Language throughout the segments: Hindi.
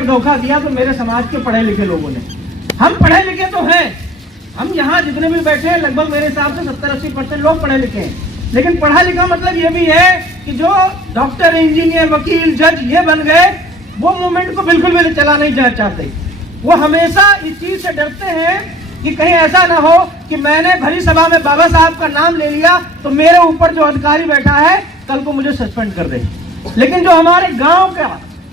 अगर धोखा दिया तो मेरे समाज के पढ़े लिखे लोगों ने। हम पढ़े लिखे तो हैं, हम यहाँ जितने भी बैठे हैं लगभग मेरे हिसाब से 70-80% लोग पढ़े लिखे हैं, लेकिन पढ़ा लिखा मतलब ये भी है कि जो डॉक्टर, इंजीनियर, वकील, जज ये बन गए, वो मूवमेंट को बिल्कुल भी चला नहीं जाना चाहते। वो हमेशा इस चीज से डरते हैं कि कहीं ऐसा ना हो कि मैंने भरी सभा में बाबा साहब का नाम ले लिया तो मेरे ऊपर जो अधिकारी बैठा है कल को मुझे सस्पेंड कर दे। लेकिन जो हमारे गांव का,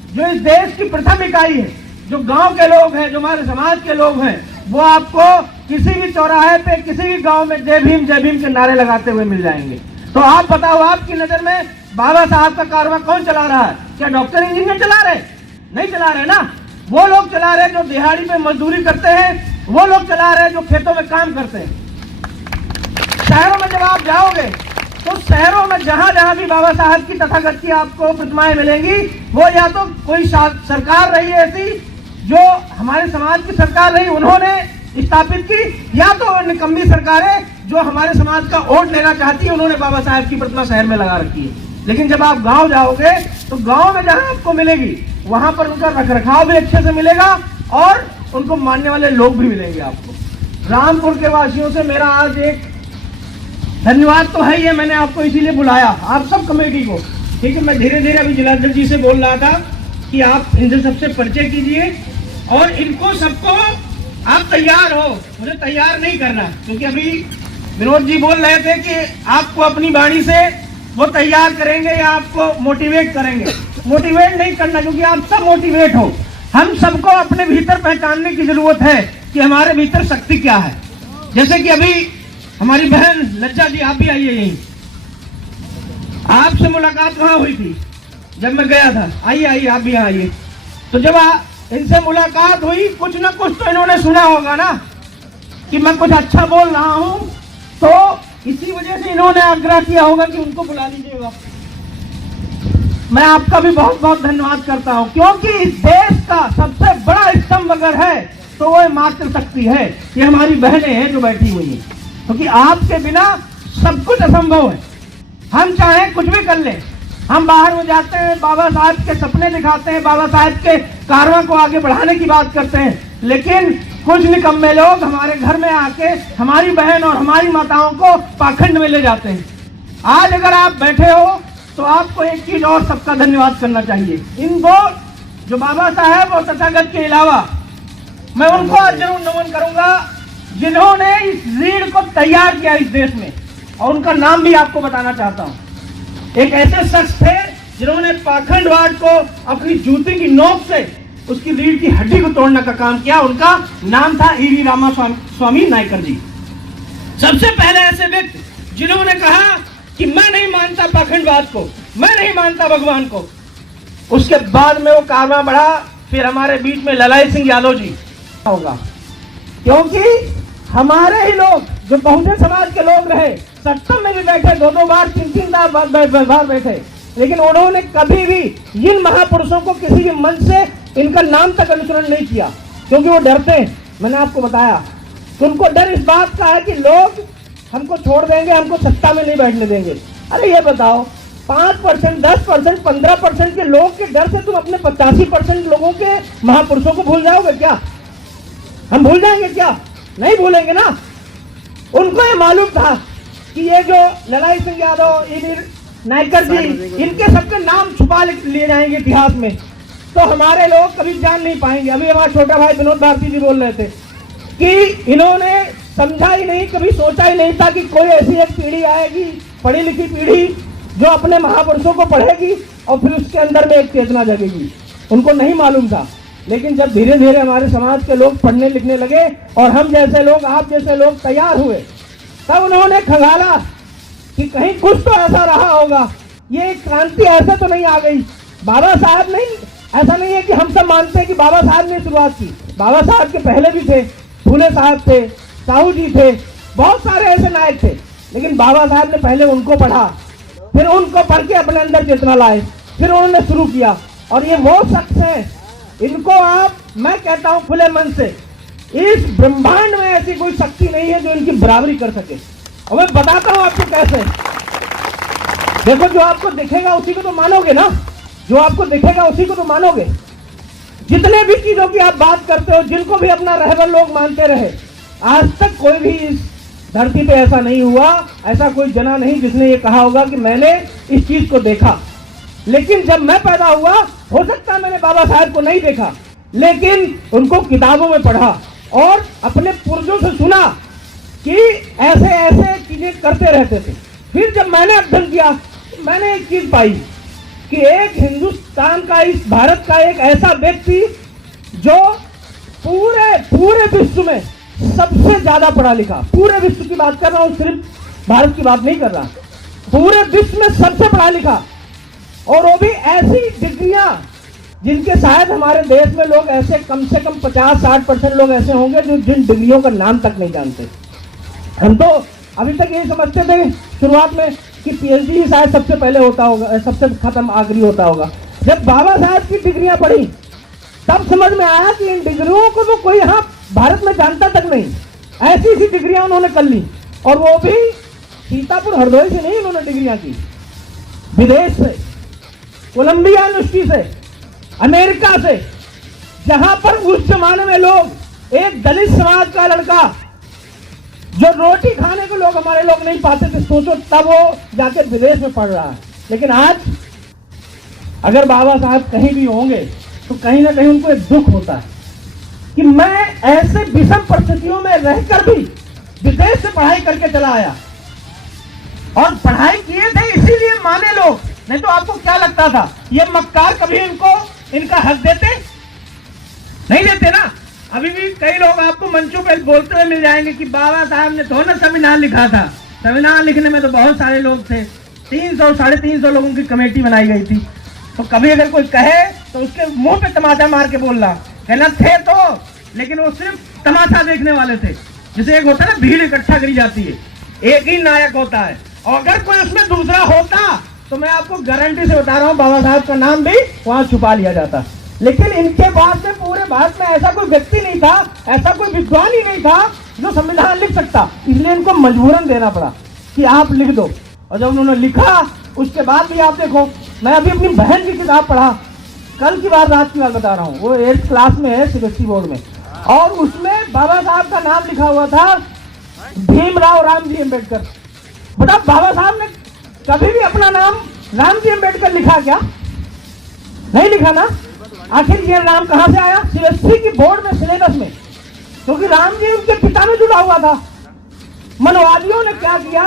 जो इस देश की प्रथम इकाई है, जो गांव के लोग हैं, जो हमारे समाज के लोग हैं, वो आपको किसी भी चौराहे पे, किसी भी गांव में जय भीम के नारे लगाते हुए मिल जाएंगे। तो आप बताओ, आपकी नजर में बाबा साहब का कारवां कौन चला रहा है? क्या डॉक्टर, इंजीनियर चला रहे? नहीं चला रहे ना। वो लोग चला रहे जो दिहाड़ी पे मजदूरी करते हैं, वो लोग चला रहे जो खेतों में काम करते हैं। शहरों में जब आप जाओगे तो शहरों में जहां जहां भी बाबा साहब की तथागत की आपको प्रतिमाएं मिलेंगी, वो या तो कोई सरकार रही है ऐसी जो हमारे समाज की सरकार रही, उन्होंने स्थापित की, या तो निकम्मी सरकारें जो हमारे समाज का वोट लेना चाहती है, उन्होंने बाबा साहब की प्रतिमा शहर में लगा रखी है। लेकिन जब आप गांव जाओगे तो गांव में जहां आपको मिलेगी वहां पर उनका रखरखाव भी अच्छे से मिलेगा और उनको मानने वाले लोग भी मिलेंगे आपको। रामपुर के वासियों से मेरा आज एक धन्यवाद तो है ही है, मैंने आपको इसीलिए बुलाया, आप सब कमेटी को। ठीक है, मैं धीरे धीरे अभी जिलाध्यक्ष जी से बोल रहा था कि आप इनसे सबसे परिचय कीजिए और इनको सबको आप तैयार हो, मुझे तैयार नहीं करना, क्योंकि अभी विनोद जी बोल रहे थे कि आपको अपनी वाणी से वो तैयार करेंगे या आपको मोटिवेट करेंगे। मोटिवेट नहीं करना, क्योंकि आप सब मोटिवेट हो। हम सबको अपने भीतर पहचानने की जरूरत है कि हमारे भीतर शक्ति क्या है। जैसे कि अभी हमारी बहन लज्जा जी, आप भी आइए यहीं। आपसे मुलाकात कहाँ हुई थी? जब मैं गया था। आइए आइए, आप भी आइए। तो जब इनसे मुलाकात हुई, कुछ ना कुछ तो इन्होंने सुना होगा ना कि मैं कुछ अच्छा बोल रहा हूं, तो इसी वजह से इन्होंने आग्रह किया होगा कि उनको बुला लीजिएगा। मैं आपका भी बहुत बहुत धन्यवाद करता हूं, क्योंकि इस देश का सबसे बड़ा स्तंभ अगर है तो वो मातृशक्ति है। ये हमारी बहनें हैं जो बैठी हुई हैं, क्योंकि आपके बिना सब कुछ असंभव है। हम चाहे कुछ भी कर लें, हम बाहर में जाते हैं, बाबा साहब के सपने दिखाते हैं, बाबा साहब के कारवां को आगे बढ़ाने की बात करते हैं, लेकिन कुछ निकम्मे लोग हमारे घर में आके हमारी बहन और हमारी माताओं को पाखंड में ले जाते हैं। आज अगर आप बैठे हो तो आपको एक चीज और सबका धन्यवाद करना चाहिए। इन दो जो बाबा साहब और तथागत के अलावा, मैं उनको आज जरूर नमन करूंगा जिन्होंने इस रीढ़ को तैयार किया इस देश में, और उनका नाम भी आपको बताना चाहता हूं। एक ऐसे शख्स थे जिन्होंने पाखंडवाद को अपनी जूती की नोक से उसकी रीढ़ की हड्डी को तोड़ने का काम किया। उनका नाम था ईवी रामास्वामी नायकर जी। सबसे पहले ऐसे व्यक्ति जिन्होंने कहा कि मैं नहीं मानता पाखंडवाद को, मैं नहीं मानता भगवान को। उसके बाद में वो कारवां बढ़ा। फिर हमारे बीच में ललाई सिंह यादव जी होगा, क्योंकि हमारे ही लोग जो बहुजन समाज के लोग रहे, सत्ता में भी बैठे, 2-2 बार 3-3 बार बैठे, लेकिन उन्होंने कभी भी इन महापुरुषों को किसी भी मंच से इनका नाम तक अनुसरण नहीं किया, क्योंकि वो डरते हैं। मैंने आपको बताया कि उनको डर इस बात का है कि लोग हमको छोड़ देंगे, हमको सत्ता में नहीं बैठने देंगे। अरे ये बताओ, 5%, 10%, 15% के लोग के डर से तुम अपने 85% लोगों के महापुरुषों को भूल जाओगे क्या? हम भूल जाएंगे क्या? नहीं भूलेंगे ना। उनको ये मालूम था कि ये जो ललाई सिंह यादव, ईवी नायकर जी, इनके सबके नाम छुपा लिए जाएंगे इतिहास में, तो हमारे लोग कभी जान नहीं पाएंगे। अभी हमारा छोटा भाई विनोद भारती जी बोल रहे थे कि इन्होंने समझा ही नहीं, कभी सोचा ही नहीं था कि कोई ऐसी एक पीढ़ी आएगी, पढ़ी लिखी पीढ़ी, जो अपने महापुरुषों को पढ़ेगी और फिर उसके अंदर में एक चेतना जगेगी। उनको नहीं मालूम था, लेकिन जब धीरे धीरे हमारे समाज के लोग पढ़ने लिखने लगे और हम जैसे लोग, आप जैसे लोग तैयार हुए, तब उन्होंने खंगाला कि कहीं कुछ तो ऐसा रहा होगा। ये क्रांति ऐसे तो नहीं आ गई। बाबा साहब नहीं, ऐसा नहीं है कि हम सब मानते हैं कि बाबा साहब ने शुरुआत की। बाबा साहब के पहले भी थे, फूले साहब थे, साहू जी थे, बहुत सारे ऐसे नायक थे, लेकिन बाबा साहब ने पहले उनको पढ़ा, फिर उनको पढ़ के अपने अंदर चेतना लाए, फिर उन्होंने शुरू किया। और ये वो शख्स हैं, इनको आप, मैं कहता हूं खुले मन से, इस ब्रह्मांड में ऐसी कोई शक्ति नहीं है जो इनकी बराबरी कर सके। और मैं बताता हूं आपको कैसे। देखो, जो आपको दिखेगा उसी को तो मानोगे ना, जो आपको दिखेगा उसी को तो मानोगे। जितने भी चीजों की आप बात करते हो, जिनको भी अपना रहबर लोग मानते रहे, आज तक कोई भी इस धरती पे ऐसा नहीं हुआ, ऐसा कोई जना नहीं जिसने ये कहा होगा कि मैंने इस चीज को देखा। लेकिन जब मैं पैदा हुआ, हो सकता है मैंने बाबा साहब को नहीं देखा, लेकिन उनको किताबों में पढ़ा और अपने पूर्वजों से सुना कि ऐसे ऐसे चीजें करते रहते थे। फिर जब मैंने अध्ययन किया, मैंने एक चीज पाई कि एक हिंदुस्तान का, इस भारत का एक ऐसा व्यक्ति जो पूरे विश्व में सबसे ज्यादा पढ़ा लिखा, पूरे विश्व की बात कर रहा हूं, सिर्फ भारत की बात नहीं कर रहा, पूरे विश्व में सबसे पढ़ा लिखा, और वो भी ऐसी डिग्रियां जिनके शायद हमारे देश में लोग ऐसे कम से कम 50-60% लोग ऐसे होंगे जो जिन डिग्रियों का नाम तक नहीं जानते। हम तो अभी तक यही समझते थे शुरुआत में कि पीएचडी ही शायद सबसे पहले होता होगा, सबसे खत्म आखिरी होता होगा। जब बाबा साहब की डिग्रियां पढ़ी तब समझ में आया कि इन डिग्रियों को तो कोई यहाँ भारत में जानता तक नहीं। ऐसी सी डिग्रियां उन्होंने कर ली, और वो भी सीतापुर हरदोई से नहीं, उन्होंने डिग्रियां की विदेश से, कोलंबिया यूनिवर्सिटी से, अमेरिका से, जहां पर उस जमाने में लोग, एक दलित समाज का लड़का जो रोटी खाने को लोग, हमारे लोग नहीं पाते थे, सोचो तब वो जाके विदेश में पढ़ रहा है। लेकिन आज अगर बाबा साहब कहीं भी होंगे तो कहीं ना कहीं उनको एक दुख होता है कि मैं ऐसे विषम परिस्थितियों में रहकर भी विदेश से पढ़ाई करके चला आया, और पढ़ाई किए थे इसीलिए माने लोग, नहीं तो आपको क्या लगता था ये मक्कार कभी इनको इनका हक देते? नहीं देते ना। अभी भी कई लोग आपको मंचों पर बोलते हुए मिल जाएंगे कि बाबा साहब ने तो ना संविधान लिखा था। संविधान लिखने में तो बहुत सारे लोग थे, 300-350 लोगों की कमेटी बनाई गई थी। तो कभी अगर कोई कहे तो उसके मुंह पे तमाचा मार के बोलना, कहना थे तो, लेकिन वो सिर्फ तमाशा देखने वाले थे। जैसे एक होता है ना, भीड़ इकट्ठा करी जाती है, एक ही नायक होता है, और अगर कोई उसमें दूसरा होता तो मैं आपको गारंटी से बता रहा हूं बाबा साहब का नाम भी वहां छुपा लिया जाता। लेकिन इनके बाद में पूरे भारत में ऐसा कोई व्यक्ति नहीं था, ऐसा कोई विद्वान ही नहीं था जो संविधान लिख सकता, इसलिए इनको मजबूरन देना पड़ा कि आप लिख दो। और जब उन्होंने लिखा उसके बाद भी आप देखो, मैं अभी अपनी बहन की किताब पढ़ा, कल की बात, रात की बात बता रहा हूँ, वो 8th क्लास में है, सीबीएसई बोर्ड में, और उसमें बाबा साहब का नाम लिखा हुआ था भीमराव रामजी अम्बेडकर। बताओ बाबा साहब ने कभी भी अपना नाम रामजी अम्बेडकर लिखा क्या? नहीं लिखा ना। आखिर ये नाम कहां से आया? सीबीएसई की बोर्ड में, सिलेबस में, क्योंकि राम जी उनके पिता में जुड़ा हुआ था। मनवादियों ने क्या किया,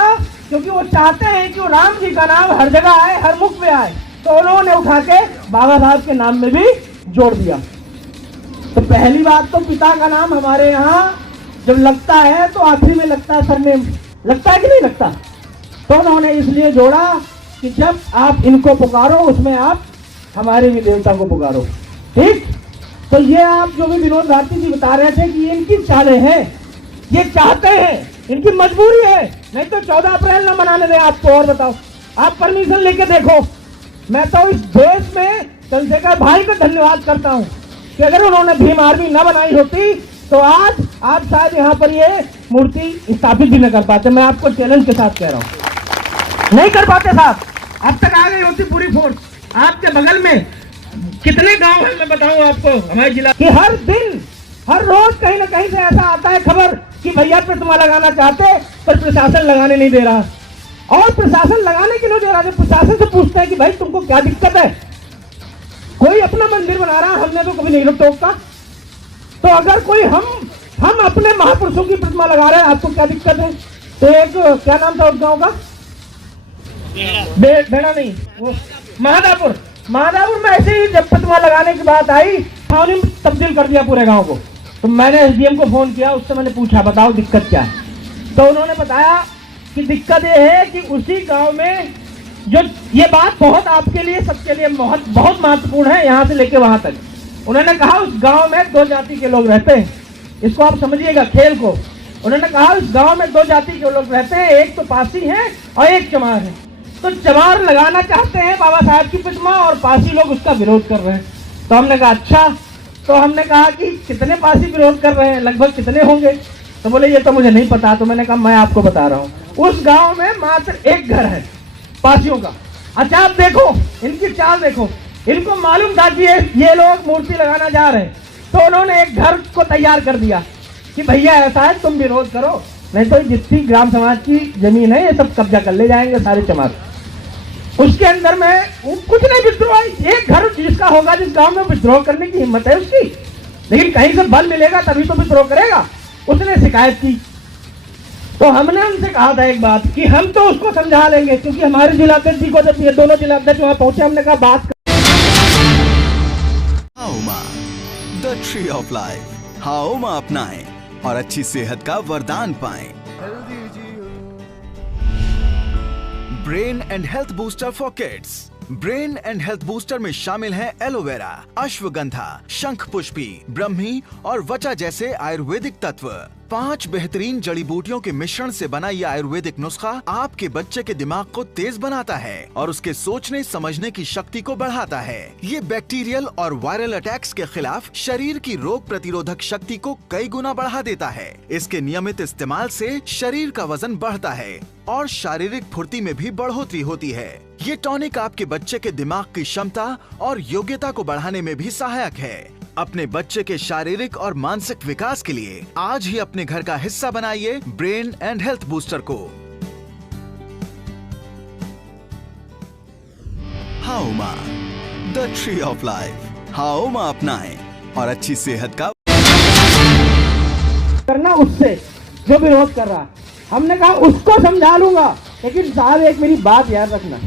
क्योंकि वो चाहते हैं कि वो राम जी का नाम हर जगह आए, हर मुख में आए, तो उन्होंने उठा के बाबा साहब के नाम में भी जोड़ दिया। तो पहली बात तो पिता का नाम हमारे यहाँ जब लगता है तो आखिरी में लगता है, सरनेम लगता है कि नहीं लगता? तो उन्होंने इसलिए जोड़ा कि जब आप इनको पुकारो उसमें आप हमारे भी देवता को पुकारो। ठीक, तो ये आप जो भी विनोद भारती जी बता रहे थे कि ये इनकी चालें हैं, ये चाहते हैं, इनकी मजबूरी है, नहीं तो 14 अप्रैल न मनाने दें आपको। और बताओ, आप परमिशन लेके देखो। मैं तो इस देश में चंद्रशेखर भाई का धन्यवाद करता हूँ कि अगर उन्होंने भीम आर्मी न बनाई होती तो आज आप शायद यहाँ पर ये मूर्ति स्थापित भी न कर पाते। मैं आपको चैलेंज के साथ कह रहा हूँ, नहीं कर पाते साहब। अब तक आ गई होती पूरी फोर्स। आपके बगल में कितने गांव हैं मैं बताऊं आपको हमारे जिला कि हर दिन हर रोज कहीं ना कहीं से ऐसा आता है खबर कि भैया प्रतिमा लगाना चाहते पर प्रशासन लगाने नहीं दे रहा। और प्रशासन लगाने के लिए दे रहा है, प्रशासन से पूछते हैं कि भाई तुमको क्या दिक्कत है? कोई अपना मंदिर बना रहा, हमने तो कभी नहीं रोका। तो अगर कोई हम अपने महापुरुषों की प्रतिमा लगा रहे हैं, आपको क्या दिक्कत है? तो एक क्या नाम था उस गाँव का? बेड़ा नहीं, वो महादापुर में ऐसे ही जब प्रतिमा लगाने की बात आई, छावनी में तब्दील कर दिया पूरे गांव को। तो मैंने एसडीएम को फोन किया, उससे मैंने पूछा बताओ दिक्कत क्या है? तो उन्होंने बताया कि दिक्कत ये है कि उसी गांव में जो ये बात बहुत आपके लिए सबके लिए बहुत बहुत महत्वपूर्ण है, यहाँ से लेके वहां तक। उन्होंने कहा उस गाँव में 2 जाति के लोग रहते हैं, इसको आप समझिएगा खेल को। उन्होंने कहा उस गाँव में 2 जाति के लोग रहते हैं, एक तो पासी है और एक चमार है। तो चमार लगाना चाहते हैं बाबा साहब की प्रतिमा और पासी लोग उसका विरोध कर रहे हैं। तो हमने कहा अच्छा। तो हमने कहा कि कितने पासी विरोध कर रहे हैं, लगभग कितने होंगे? तो बोले ये तो मुझे नहीं पता। तो मैंने कहा मैं आपको बता रहा हूँ, उस गांव में मात्र एक घर है पासियों का। अच्छा आप देखो इनकी चाल देखो, इनको मालूम था कि ये लोग मूर्ति लगाना जा रहे हैं, तो उन्होंने एक घर को तैयार कर दिया कि भैया ऐसा है तुम विरोध करो, नहीं तो जितनी ग्राम समाज की जमीन है ये सब कब्जा कर ले जाएंगे सारे चमार। उसके अंदर में कुछ नहीं, विद्रोह एक घर जिसका होगा, जिस गांव में विद्रोह करने की हिम्मत है उसकी, लेकिन कहीं से बल मिलेगा तभी तो विद्रोह करेगा। उसने शिकायत की, तो हमने उनसे कहा था एक बात कि हम तो उसको समझा लेंगे, क्योंकि हमारे जिलाध्यक्ष जी को जब ये दोनों जिलाध्यक्ष वहां पहुंचे, हमने कहा बात हाउमा द ट्री ऑफ लाइफ, हाउमा अपनाएं और अच्छी सेहत का वरदान पाएं। Brain and health booster for kids. Brain and health booster में शामिल है एलोवेरा, अश्वगंधा, शंख पुष्पी, ब्रह्मी और वचा जैसे आयुर्वेदिक तत्व। 5 बेहतरीन जड़ी बूटियों के मिश्रण से बना यह आयुर्वेदिक नुस्खा आपके बच्चे के दिमाग को तेज बनाता है और उसके सोचने समझने की शक्ति को बढ़ाता है। ये बैक्टीरियल और वायरल अटैक्स के खिलाफ शरीर की रोग प्रतिरोधक शक्ति को कई गुना बढ़ा देता है। इसके नियमित इस्तेमाल से शरीर का वजन बढ़ता है और शारीरिक फुर्ती में भी बढ़ोतरी होती है। ये टॉनिक आपके बच्चे के दिमाग की क्षमता और योग्यता को बढ़ाने में भी सहायक है। अपने बच्चे के शारीरिक और मानसिक विकास के लिए आज ही अपने घर का हिस्सा बनाइए ब्रेन एंड हेल्थ बूस्टर को। हाउमा द ट्री ऑफ लाइफ, हाउमा अपनाएं और अच्छी सेहत का करना उससे जो विरोध कर रहा। हमने कहा उसको समझा लूंगा, लेकिन साहब एक मेरी बात याद रखना,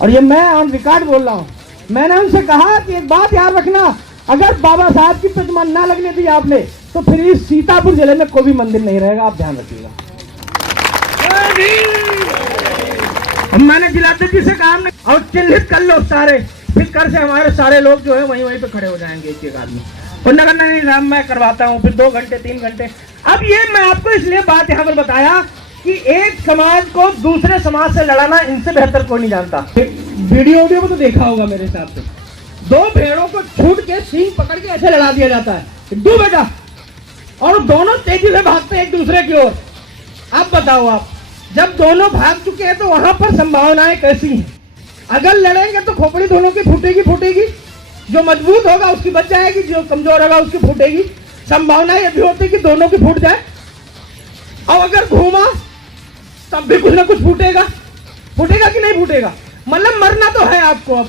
और ये मैं ऑन रिकॉर्ड बोल रहा हूँ। मैंने उनसे कहा कि एक बात याद रखना, अगर बाबा साहब की प्रतिमा ना लगने दी आपने, तो फिर इस सीतापुर जिले में कोई भी मंदिर नहीं रहेगा, आप ध्यान रखिएगा। मैंने जिलाध्यक्ष जी से कहा और चिन्हित कर लो सारे, फिर कर से हमारे सारे लोग जो है वहीं पे खड़े हो जाएंगे एक एक आदमी। उन्होंने कहा नहीं राम मैं करवाता हूँ, फिर 2 घंटे 3 घंटे। अब ये मैं आपको इसलिए बात यहाँ पर बताया कि एक समाज को दूसरे समाज से लड़ाना इनसे बेहतर कोई नहीं जानता। वीडियो में तो देखा होगा मेरे हिसाब से, 2 भेड़ों को छूट के सींग पकड़ के ऐसे लड़ा दिया जाता है, डू बेटा, और दोनों तेजी से भागते हैं एक दूसरे की ओर। अब बताओ आप, जब दोनों भाग चुके हैं तो वहां पर संभावनाएं कैसी हैं? अगर लड़ेंगे तो खोपड़ी दोनों की फूटेगी, जो मजबूत होगा उसकी बच जाएगी, जो कमजोर होगा उसकी फूटेगी। संभावना यह भी होती कि दोनों की फूट जाए, और अगर घूमा तब भी कुछ ना कुछ फूटेगा कि नहीं फूटेगा? मतलब मरना तो है आपको। अब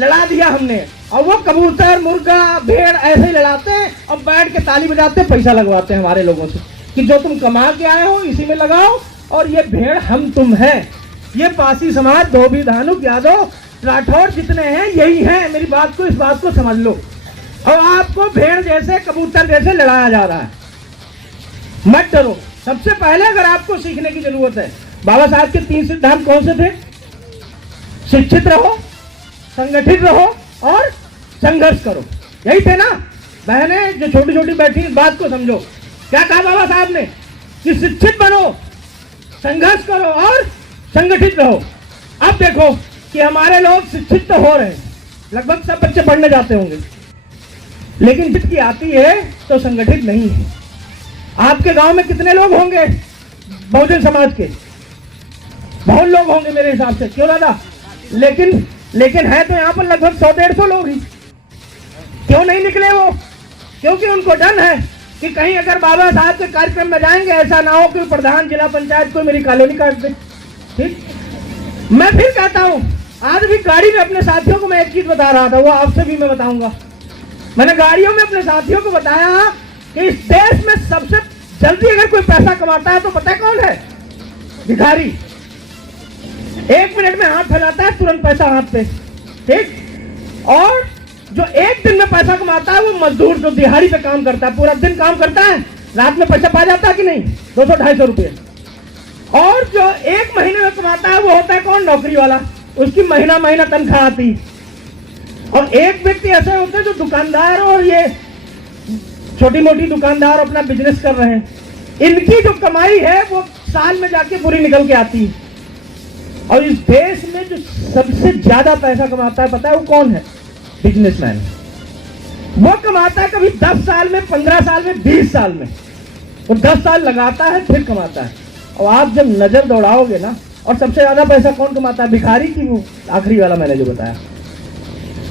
लड़ा दिया हमने, और वो कबूतर मुर्गा भेड़ ऐसे लड़ाते हैं और बैठ के ताली बजाते हैं, पैसा लगवाते हैं हमारे लोगों से कि जो तुम कमा के आए हो इसी में लगाओ, और ये भेड़ हम तुम हैं। ये पासी समाज, धोबी, धानुक, यादव, राठौर जितने हैं यही हैं। मेरी बात को, इस बात को समझ लो। और आपको भेड़ जैसे कबूतर जैसे लड़ाया जा रहा है, मत डरो। सबसे पहले अगर आपको सीखने की जरूरत है, बाबा साहब के 3 सिद्धांत कौन से थे? शिक्षित रहो, संगठित रहो और संघर्ष करो, यही थे ना? बहने जो छोटी छोटी बैठी, इस बात को समझो। क्या कहा बाबा साहब ने? कि शिक्षित बनो, संघर्ष करो और संगठित रहो। अब देखो कि हमारे लोग शिक्षित तो हो रहे हैं, लगभग सब बच्चे पढ़ने जाते होंगे, लेकिन जितकी आती है तो संगठित नहीं है। आपके गांव में कितने लोग होंगे बहुजन समाज के? बहुत लोग होंगे मेरे हिसाब से, क्यों दादा? लेकिन है तो यहाँ पर लगभग 100-150 लोग ही। क्यों नहीं निकले वो? क्योंकि उनको डर है कि कहीं अगर बाबा साहब के कार्यक्रम में जाएंगे, ऐसा ना हो कि प्रधान जिला पंचायत को मेरी कॉलोनी काट दे। ठीक, मैं फिर कहता हूँ, आज भी गाड़ी में अपने साथियों को मैं एक चीज बता रहा था, वो आपसे भी मैं बताऊंगा। मैंने गाड़ियों में अपने साथियों को बताया कि इस देश में सबसे जल्दी अगर कोई पैसा कमाता है तो पता है कौन है? भिखारी। 1 मिनट में हाथ फैलाता है, तुरंत पैसा हाथ पे। ठीक, और जो 1 दिन में पैसा कमाता है वो मजदूर जो दिहाड़ी पे काम करता है, पूरा दिन काम करता है, रात में पैसा पा जाता है कि नहीं? 200-250 रुपये। और जो 1 महीने में कमाता है वो होता है कौन? नौकरी वाला, उसकी महीना तनख्वाह आती। और एक व्यक्ति ऐसे होते हैं जो दुकानदार और ये छोटी मोटी दुकानदार अपना बिजनेस कर रहे हैं, इनकी जो कमाई है वो साल में जाके पूरी निकल के आती है। और इस देश में जो सबसे ज्यादा पैसा कमाता है पता है वो कौन है? बिजनेसमैन। वो कमाता है कभी 10 साल में, 15 साल में, 20 साल में। वो 10 साल लगाता है फिर कमाता है। और आप जब नजर दौड़ाओगे ना, और सबसे ज्यादा पैसा कौन कमाता है? भिखारी की वो आखिरी वाला मैंने जो बताया।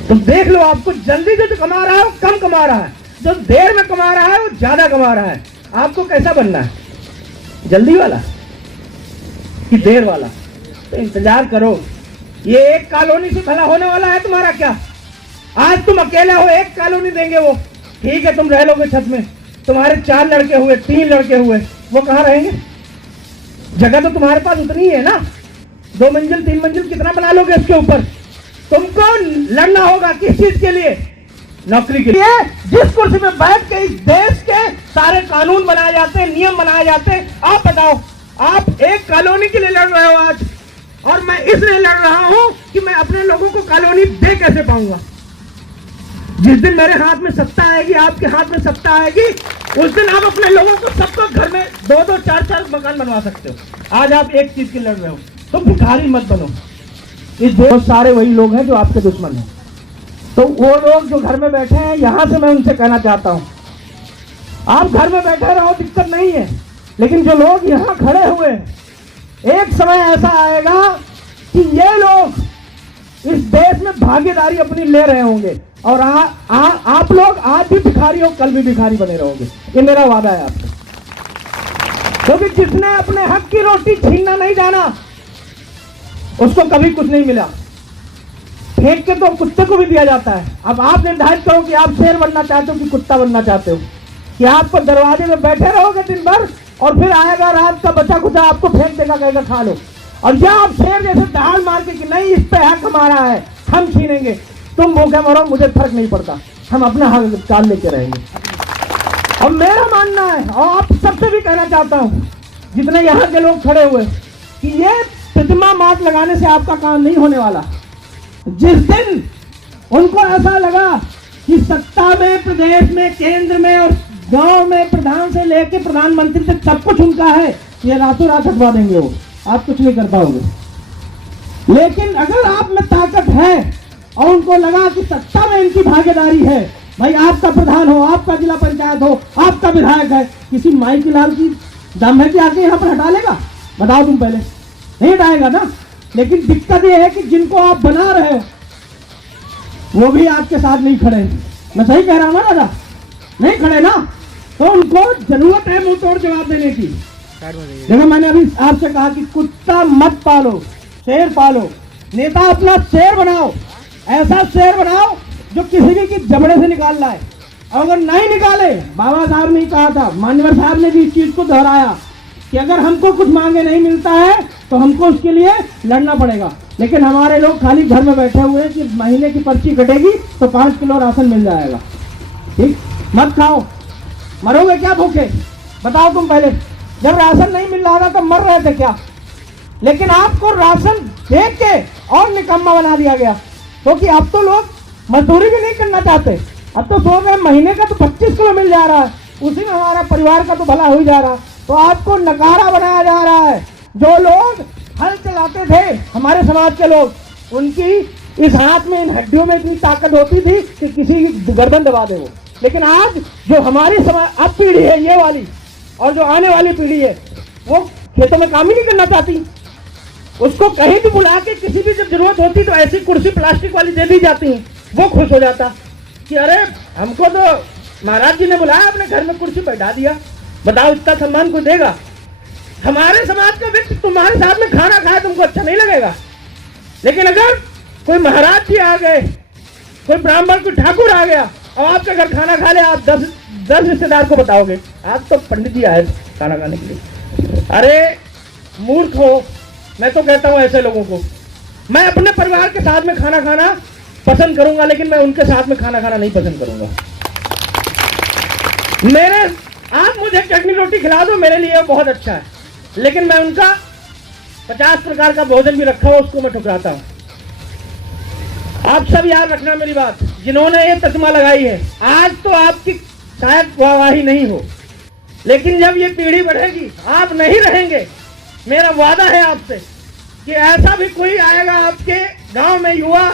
तो देख लो, आपको जल्दी जो कमा रहा है वो कम कमा रहा है, जो देर में कमा रहा है वो ज्यादा कमा रहा है। आपको कैसा बनना है, जल्दी वाला कि देर वाला? तो इंतजार करो, ये एक कॉलोनी से भला होने वाला है तुम्हारा क्या? आज तुम अकेले हो, एक कॉलोनी देंगे वो, ठीक है तुम रह लोगे छत में, तुम्हारे 4 लड़के हुए, 3 लड़के हुए, वो कहाँ रहेंगे? जगह तो तुम्हारे पास उतनी ही है ना, 2 मंजिल 3 मंजिल कितना बना लोगे इसके ऊपर? तुमको लड़ना होगा किस चीज के लिए? नौकरी के लिए। जिस कुर्सी में बैठ के इस देश के सारे कानून बनाए जाते हैं, नियम बनाए जाते हैं। आप बताओ, आप एक कॉलोनी के लिए लड़ रहे हो आज, और मैं इसलिए लड़ रहा हूं कि मैं अपने लोगों को कॉलोनी दे कैसे पाऊंगा। जिस दिन मेरे हाथ में सत्ता आएगी, आपके हाथ में सत्ता आएगी, उस दिन आप अपने लोगों को सबको घर में 2-2 4-4 मकान बनवा सकते हो। आज आप एक चीज के लड़ रहे हो, तो भिखारी मत बनो। इस बहुत सारे वही लोग हैं जो आपके दुश्मन हैं। तो वो लोग जो घर में बैठे हैं, यहां से मैं उनसे कहना चाहता हूं, आप घर में बैठे रहो, दिक्कत नहीं है, लेकिन जो लोग यहां खड़े हुए हैं, एक समय ऐसा आएगा कि ये लोग इस देश में भागीदारी अपनी ले रहे होंगे, और आप लोग आज भी भिखारी हो, कल भी भिखारी बने रहोगे। ये मेरा वादा है आपसे, क्योंकि जिसने अपने हक की रोटी छीनना नहीं जाना, उसको कभी कुछ नहीं मिला। फेंक के तो कुत्ते को भी दिया जाता है। अब आप निर्धारित करो कि आप शेर बनना चाहते हो कि कुत्ता बनना चाहते हो, कि आपको दरवाजे में बैठे रहोगे दिन भर, और फिर आएगा रात का बचा खुचा आपको फेंक देगा, कहेगा खा लो। और जब आप शेर जैसे दहाड़ मार के कि नहीं इस पे हक हमारा है, हम छीनेंगे, तुम भूखे मरो, मुझे फर्क नहीं पड़ता, हम अपना हक निकाल लेके रहेंगे। और मेरा मानना है, और आप सबसे भी कहना चाहता हूं, जितने यहाँ के लोग खड़े हुए, कि ये प्रतिमा मार्च लगाने से आपका काम नहीं होने वाला। जिस दिन उनको ऐसा लगा कि सत्ता में, प्रदेश में, केंद्र में और गांव में प्रधान से लेकर प्रधानमंत्री तक सब कुछ उनका है, ये रातों रात हटवा देंगे वो, आप कुछ नहीं कर पाओगे। लेकिन अगर आप में ताकत है और उनको लगा कि सत्ता में इनकी भागीदारी है, भाई आपका प्रधान हो, आपका जिला पंचायत हो, आपका विधायक है, किसी माई की लाल की दम है कि आके यहाँ पर हटा लेगा? बताओ तुम पहले, नहीं हटाएगा ना। लेकिन दिक्कत यह है कि जिनको आप बना रहे हो वो भी आपके साथ नहीं खड़े। मैं सही कह रहा हूँ ना दादा? नहीं खड़े ना, तो उनको जरूरत है मुंह तोड़ जवाब देने की। देखो, मैंने अभी आपसे कहा कि कुत्ता मत पालो, शेर पालो। नेता अपना शेर बनाओ, ऐसा शेर बनाओ जो किसी भी की जबड़े से निकाल लाए। अगर नहीं निकाले, बाबा साहब ने कहा था, मान्यवर साहब ने भी इस चीज को दोहराया कि अगर हमको कुछ मांगे नहीं मिलता है तो हमको उसके लिए लड़ना पड़ेगा। लेकिन हमारे लोग खाली घर में बैठे हुए हैं कि महीने की पर्ची कटेगी तो 5 किलो राशन मिल जाएगा। ठीक, मत खाओ, मरोगे क्या भूखे? बताओ तुम पहले, जब राशन नहीं मिल रहा था तब मर रहे थे क्या? लेकिन आपको राशन देख के और निकम्मा बना दिया गया, क्योंकि अब तो लोग मजदूरी भी नहीं करना चाहते। अब तो सोच रहे महीने का तो 25 किलो मिल जा रहा है, उसी में हमारा परिवार का तो भला हो ही जा रहा। तो आपको नकारा बनाया जा रहा है। जो लोग हल चलाते थे हमारे समाज के लोग, उनकी इस हाथ में, इन हड्डियों में इतनी ताकत होती थी कि किसी की गर्दन दबा दे वो। लेकिन आज जो हमारी समाज अब पीढ़ी है ये वाली, और जो आने वाली पीढ़ी है, वो खेतों में काम ही नहीं करना चाहती। उसको कहीं भी बुला के किसी भी जब जरूरत होती तो ऐसी कुर्सी प्लास्टिक वाली दे दी जाती है, वो खुश हो जाता कि अरे हमको तो महाराज जी ने बुलाया, अपने घर में कुर्सी बैठा दिया। बताओ, इतना सम्मान को देगा? हमारे समाज का व्यक्ति तुम्हारे साथ में खाना खाए तुमको अच्छा नहीं लगेगा, लेकिन अगर कोई महाराज जी आ गए, कोई ब्राह्मण, कोई ठाकुर आ गया और आपके घर खाना खा ले, आप 10 रिश्तेदार को बताओगे आज तो पंडित जी आए खाना खाने के लिए। अरे मूर्ख हो। मैं तो कहता हूं ऐसे लोगों को, मैं अपने परिवार के साथ में खाना खाना पसंद करूंगा, लेकिन मैं उनके साथ में खाना खाना नहीं पसंद करूंगा। आप मुझे चटनी रोटी खिला दो, मेरे लिए बहुत अच्छा है, लेकिन मैं उनका 50 प्रकार का भोजन भी रखा हो उसको मैं ठुकराता हूं। आप सब याद रखना मेरी बात, जिन्होंने ये प्रतिमा लगाई है, आज तो आपकी शायद वाहवाही नहीं हो, लेकिन जब ये पीढ़ी बढ़ेगी, आप नहीं रहेंगे, मेरा वादा है आपसे कि ऐसा भी कोई आएगा आपके गांव में, युवा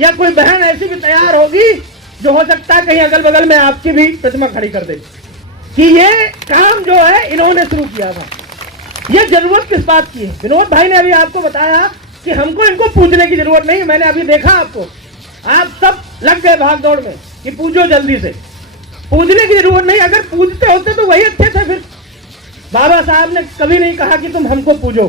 या कोई बहन ऐसी भी तैयार होगी जो हो सकता है कहीं अगल बगल में आपकी भी प्रतिमा खड़ी कर दे कि ये काम जो है इन्होंने शुरू किया था। ये जरूरत किस बात की है? विनोद भाई ने अभी आपको बताया कि हमको इनको पूछने की जरूरत नहीं। मैंने अभी देखा आपको, आप सब लग गए भाग दौड़ में कि पूजो जल्दी से। पूजने की जरूरत नहीं, अगर पूजते होते तो वही अच्छे थे। फिर बाबा साहब ने कभी नहीं कहा कि तुम हमको पूजो।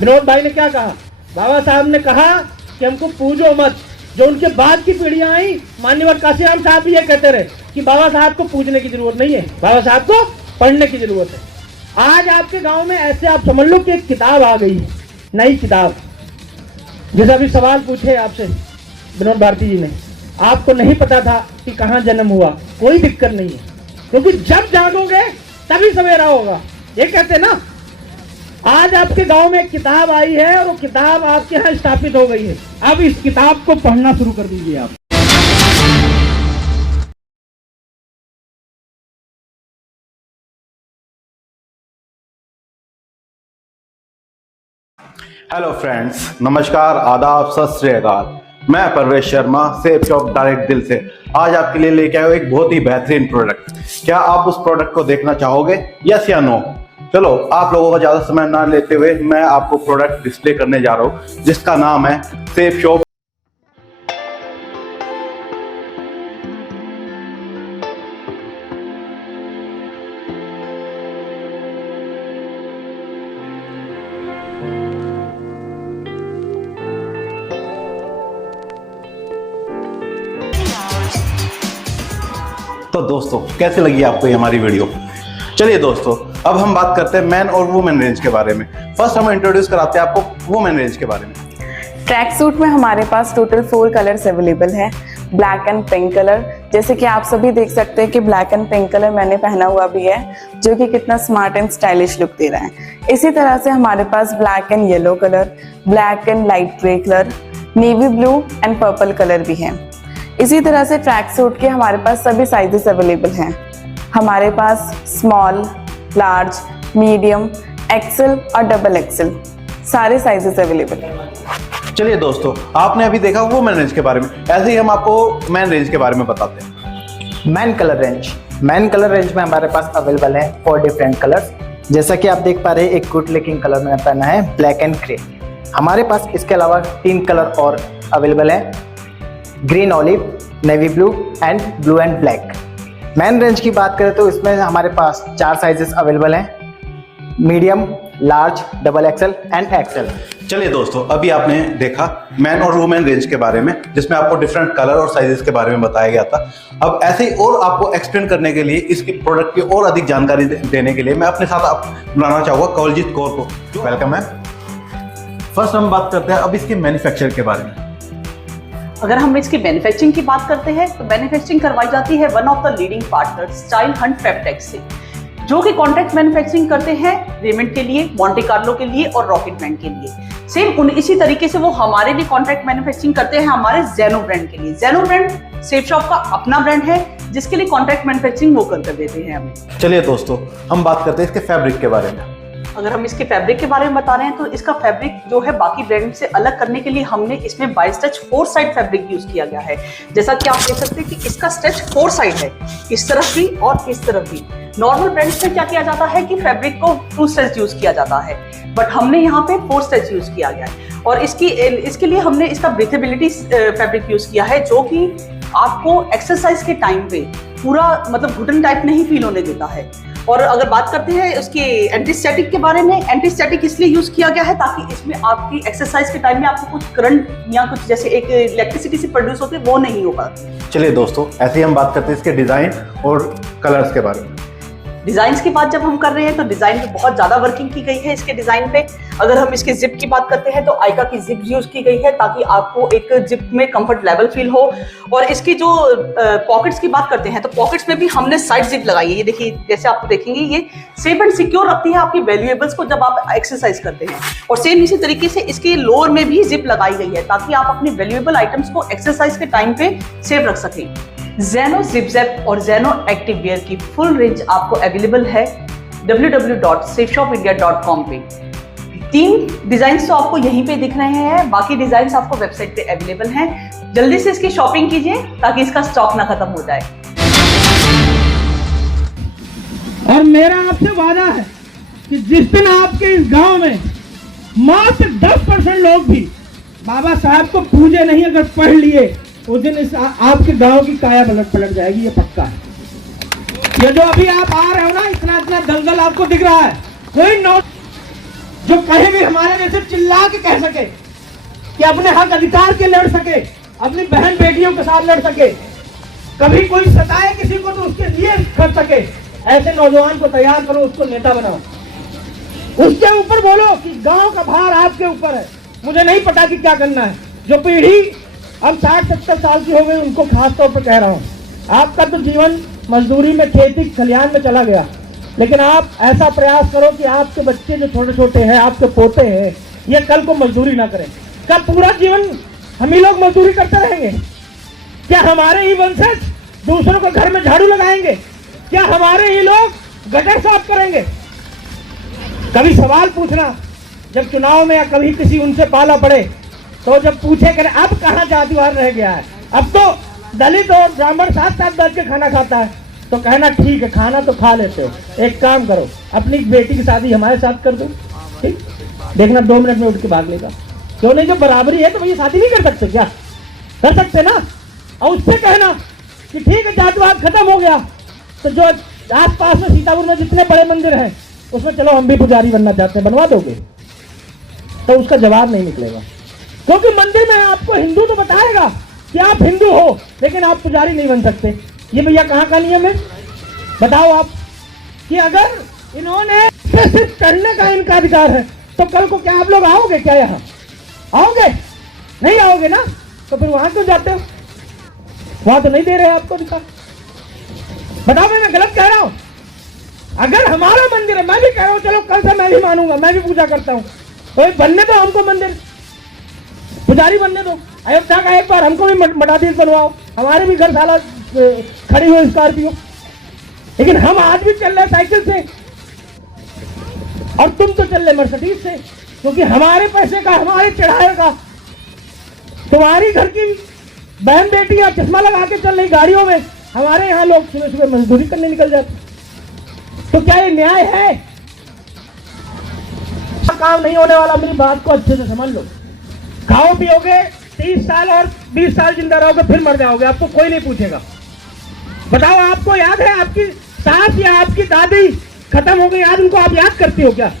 विनोद भाई ने क्या कहा? बाबा साहब ने कहा कि हमको पूजो मत। जो उनके बाद की पीढ़ियां आई, मान्यवर काशीराम साहब भी ये कहते रहे कि बाबा साहब को पूजने की जरूरत नहीं है, बाबा साहब को पढ़ने की जरूरत है। आज आपके गांव में ऐसे आप समझ लो कि एक किताब आ गई है, नई किताब। जैसे अभी सवाल पूछे आपसे विनोद भारती जी ने, आपको नहीं पता था कि कहाँ जन्म हुआ, कोई दिक्कत नहीं है, क्योंकि जब जागोगे तभी सवेरा होगा, ये कहते ना। आज आपके गांव में एक किताब आई है और वो किताब आपके यहाँ स्थापित हो गई है। अब इस किताब को पढ़ना शुरू कर दीजिए आप। हेलो फ्रेंड्स, नमस्कार, आदाब, सत श्री अकाल। मैं परवेश शर्मा, सेफ शॉप डायरेक्ट दिल से आज आपके लिए लेके आया हूं एक बहुत ही बेहतरीन प्रोडक्ट। क्या आप उस प्रोडक्ट को देखना चाहोगे, यस या नो? चलो, आप लोगों का ज्यादा समय ना लेते हुए मैं आपको प्रोडक्ट डिस्प्ले करने जा रहा हूं, जिसका नाम है सेफ शॉप। तो दोस्तों, कैसी लगी आपको ये हमारी वीडियो? चलिए दोस्तों, अब हम बात करते हैं मैन और वुमेन रेंज के बारे में। फर्स्ट हम इंट्रोड्यूस कराते हैं आपको वुमेन रेंज के बारे में। ट्रैक सूट में हमारे पास टोटल 4 कलर्स अवेलेबल हैं। ब्लैक एंड पिंक कलर, जैसे कि आप सभी देख सकते हैं कि ब्लैक एंड पिंक कलर मैंने पहना हुआ भी है, जो कि कितना स्मार्ट एंड स्टाइलिश लुक दे रहा है। इसी तरह से हमारे पास black and yellow colour, black and light grey colour, navy blue and purple colour भी है। इसी तरह से ट्रैक सूट के हमारे पास सभी साइजेस अवेलेबल हैं। हमारे पास स्मॉल, लार्ज, मीडियम, एक्सेल और डबल एक्सेल सारे साइजेस अवेलेबल हैं। चलिए दोस्तों, आपने अभी देखा वुमेन रेंज के बारे में, ऐसे ही हम आपको मैन रेंज के बारे में बताते हैं। मैन कलर रेंज में हमारे पास अवेलेबल है 4 डिफरेंट कलर्स। जैसा कि आप देख पा रहे हैं, एक गुड लुकिंग कलर मैंने पहना है, ब्लैक एंड ग्रे। हमारे पास इसके अलावा 3 कलर और अवेलेबल है, green olive, navy blue and blue and black. Man range की बात करें तो इसमें हमारे पास 4 साइजेस अवेलेबल हैं, medium, large, double XL and XL. चलिए दोस्तों, अभी आपने देखा मैन और वुमेन रेंज के बारे में, जिसमें आपको डिफरेंट कलर और साइजेस के बारे में बताया गया था। अब ऐसे ही और आपको एक्सप्लेन करने के लिए, इसके प्रोडक्ट की और अधिक जानकारी देने के लिए मैं अपने साथ बुलाना चाहूँगा कवलजीत कौर को। वेलकम है। फर्स्ट हम बात करते हैं अब इसके मैन्युफैक्चर के बारे में। अगर हम इसकी मैन्युफैक्चरिंग की बात करते हैं तो मैन्युफैक्चरिंग करवाई जाती है one of the leading partner Style Hunt Fabtex से, जो कि कॉन्ट्रैक्ट मैन्युफैक्चरिंग करते हैं रेमंड के लिए, मॉन्टे कार्लो के लिए और रॉकेट बैंड के लिए। सेम इसी तरीके से वो हमारे लिए कॉन्ट्रैक्ट मैन्युफैक्चरिंग करते हैं हमारे जेनो ब्रांड के लिए। जेनो ब्रांड सेफ शॉप का अपना ब्रांड है, जिसके लिए कॉन्ट्रैक्ट मैन्युफैक्चरिंग वो कर देते हैं हमें। चलिए दोस्तों, हम बात करते हैं इसके फैब्रिक के बारे में। अगर हम इसके फैब्रिक के बारे में बता रहे हैं तो इसका फैब्रिक जो है बाकी ब्रांड से अलग करने के लिए हमने इसमें बाई स्टच 4 साइड फैब्रिक यूज किया गया है। जैसा कि आप देख सकते हैं कि इसका स्टच 4 साइड है, इस तरफ भी और इस तरफ भी। नॉर्मल ब्रांड्स में क्या किया जाता है कि फैब्रिक को 2 स्टच यूज किया जाता है, बट हमने यहाँ पे 4 स्टच यूज किया गया है। और इसके लिए हमने इसका ब्रीथेबिलिटी फैब्रिक यूज किया है, जो कि आपको एक्सरसाइज के टाइम पे पूरा मतलब घुटन टाइप नहीं फील होने देता है। और अगर बात करते हैं उसके एंटीस्टैटिक के बारे में, एंटीस्टैटिक इसलिए यूज किया गया है ताकि इसमें आपकी एक्सरसाइज के टाइम में आपको कुछ करंट या कुछ जैसे एक इलेक्ट्रिसिटी से प्रोड्यूस होते वो नहीं हो पाती। चलिए दोस्तों, ऐसे ही हम बात करते हैं इसके डिजाइन और कलर्स के बारे में। डिजाइन की बात जब हम कर रहे हैं तो डिजाइन पे बहुत ज्यादा वर्किंग की गई है इसके डिजाइन पे। अगर हम इसके जिप की बात करते हैं तो आइका की जिप यूज की गई है ताकि आपको एक जिप में कंफर्ट लेवल फील हो। और इसकी जो पॉकेट्स की बात करते हैं तो पॉकेट्स में भी हमने साइड जिप लगाई है। ये देखिए, जैसे आप देखेंगे ये सेफ एंड सिक्योर रखती है आपकी वैल्यूएबल्स को जब आप एक्सरसाइज करते हैं। और सेम इसी तरीके से इसके लोअर में भी जिप लगाई गई है ताकि आप अपने वैल्यूएबल आइटम्स को एक्सरसाइज के टाइम पे सेफ रख सकें। जेनो जिप जैप और जेनो एक्टिव वेयर की फुल रेंज आपको अवेलेबल है www.safeshopindia.com पे। 3 डिजाइन तो आपको यहीं पे दिख रहे हैं, बाकी डिजाइन आपको वेबसाइट पे अवेलेबल हैं। जल्दी से इसकी शॉपिंग कीजिए ताकि इसका स्टॉक ना खत्म हो जाए। और मेरा आपसे वादा है कि जिस दिन आपके इस गांव में मात्र 10% लोग भी बाबा साहब को पूजे नहीं, अगर पढ़ लिए उस दिन आपके गांव की काया पलट जाएगी, ये पक्का है। ये जो अभी आप आ रहे हो ना, इतना इतना दलदल आपको दिख रहा है, कोई नोट जो कहीं भी हमारे जैसे चिल्ला के कह सके कि अपने हक अधिकार के लड़ सके, अपनी बहन बेटियों के साथ लड़ सके, कभी कोई सताए किसी को तो उसके लिए कर सके, ऐसे नौजवान को तैयार करो, उसको नेता बनाओ। उसके ऊपर बोलो कि गांव का भार आपके ऊपर है, मुझे नहीं पता कि क्या करना है। जो पीढ़ी अब 60-70 साल की हो गई, उनको खास तौर पर कह रहा हूँ, आपका तो जीवन मजदूरी में, खेती खलिहान में चला गया, लेकिन आप ऐसा प्रयास करो कि आपके बच्चे जो छोटे छोटे हैं, आपके पोते हैं, ये कल को मजदूरी ना करें। क्या पूरा जीवन हम ही लोग मजदूरी करते रहेंगे? क्या हमारे ही वंशज दूसरों के घर में झाड़ू लगाएंगे? क्या हमारे ही लोग गटर साफ करेंगे? कभी सवाल पूछना, जब चुनाव में या कभी किसी उनसे पाला पड़े तो जब पूछे करें अब कहाँ जातिवाद रह गया है, अब तो दलित और ब्राह्मण साथ साथ बैठ के खाना खाता है, तो कहना ठीक है, खाना तो खा लेते हो, एक काम करो, अपनी बेटी की शादी हमारे साथ कर दो, ठीक? देखना 2 मिनट में उठ के भाग लेगा। क्यों नहीं? जो बराबरी है तो भैया शादी नहीं कर सकते क्या? कर सकते ना। और उससे कहना कि ठीक है जातिवाद खत्म हो गया, तो जो आस पास में सीतापुर में जितने बड़े मंदिर हैं उसमें चलो हम भी पुजारी बनना चाहते हैं, बनवा दोगे? तो उसका जवाब नहीं निकलेगा, क्योंकि मंदिर में आपको हिंदू तो बताएगा कि आप हिंदू हो, लेकिन आप पुजारी नहीं बन सकते। ये भैया कहाँ का नियम है बताओ आप? कि अगर इन्होंने सिर्फ करने का इनका अधिकार है, तो कल को क्या आप लोग आओगे क्या? यहाँ आओगे? नहीं आओगे ना, तो फिर वहां क्यों जाते हो? वहां तो नहीं दे रहे आपको अधिकार। बताओ मैं गलत कह रहा हूं? अगर हमारा मंदिर है, मैं भी कह रहा हूं चलो कल से मैं भी मानूंगा, मैं भी पूजा करता हूं, तो बनने दो हमको मंदिर, पुजारी बनने दो। अयोध्या का एक बार हमको भी मठाधीश बनवाओ, हमारे भी घर साला खड़ी हुई स्कॉर्पियो, लेकिन हम आज भी चल रहे साइकिल से और तुम तो चल रहे मर्सिडीज से, क्योंकि हमारे पैसे का, हमारे चढ़ाए का। तुम्हारी घर की बहन बेटियां चश्मा लगा के चल रही गाड़ियों में, हमारे यहाँ लोग सुबह सुबह मजदूरी करने निकल जाते। तो क्या ये न्याय है? काम नहीं होने वाला, मेरी बात को अच्छे से समझ लो। खाओ पियोगे 30 साल और 20 साल जिंदा रहोगे, फिर मर जाओगे, आपको कोई नहीं पूछेगा। बताओ आपको याद है आपकी सास या आपकी दादी खत्म हो गई, आज उनको आप याद करती हो क्या?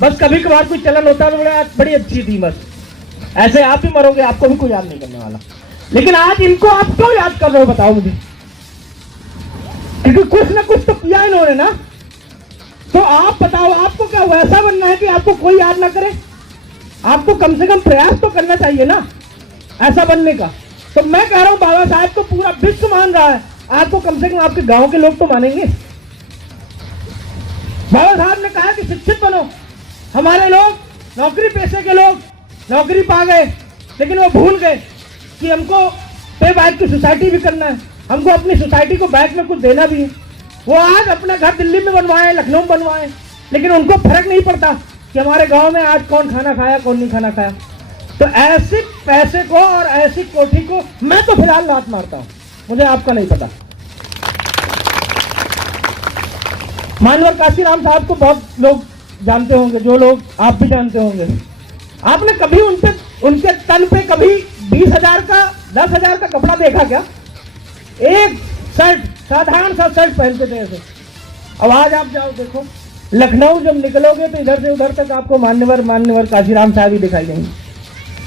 बस कभी कभार कोई चलन होता है, बड़ी अच्छी थी, बस ऐसे आप भी मरोगे, आपको भी कोई याद नहीं करने वाला। लेकिन आज इनको आप क्यों याद कर रहे हो बताओ मुझे? क्योंकि कुछ ना कुछ तो किया इन्होंने ना। तो आप बताओ आपको क्या वैसा बनना है कि आपको कोई याद ना करे? आपको कम से कम प्रयास तो करना चाहिए ना ऐसा बनने का। तो मैं कह रहा हूं बाबा साहब को पूरा विश्व मान रहा है, आपको कम से कम आपके गांव के लोग तो मानेंगे। बाबा साहब ने कहा कि शिक्षित बनो। हमारे लोग नौकरी पेशे के लोग नौकरी पा गए, लेकिन वो भूल गए कि हमको पे बैक की सोसाइटी भी करना है, हमको अपनी सोसाइटी को बैक में कुछ देना भी है। वो आज अपना घर दिल्ली में बनवाए, लखनऊ में बनवाए, लेकिन उनको फर्क नहीं पड़ता कि हमारे गांव में आज कौन खाना खाया कौन नहीं खाना खाया। तो ऐसे पैसे को और ऐसी कोठी को मैं तो फिलहाल लात मारता हूं, मुझे आपका नहीं पता। मानवर काशीराम साहब को बहुत लोग जानते होंगे, जो लोग आप भी जानते होंगे। आपने कभी उनके तन पे कभी 20,000 का 10,000 का कपड़ा देखा क्या? एक शर्ट, साधारण सा शर्ट पहनते थे ऐसे। अब आज आप जाओ देखो, लखनऊ जब निकलोगे तो इधर से उधर तक आपको मान्यवर काशीराम साहब ही दिखाई देंगे।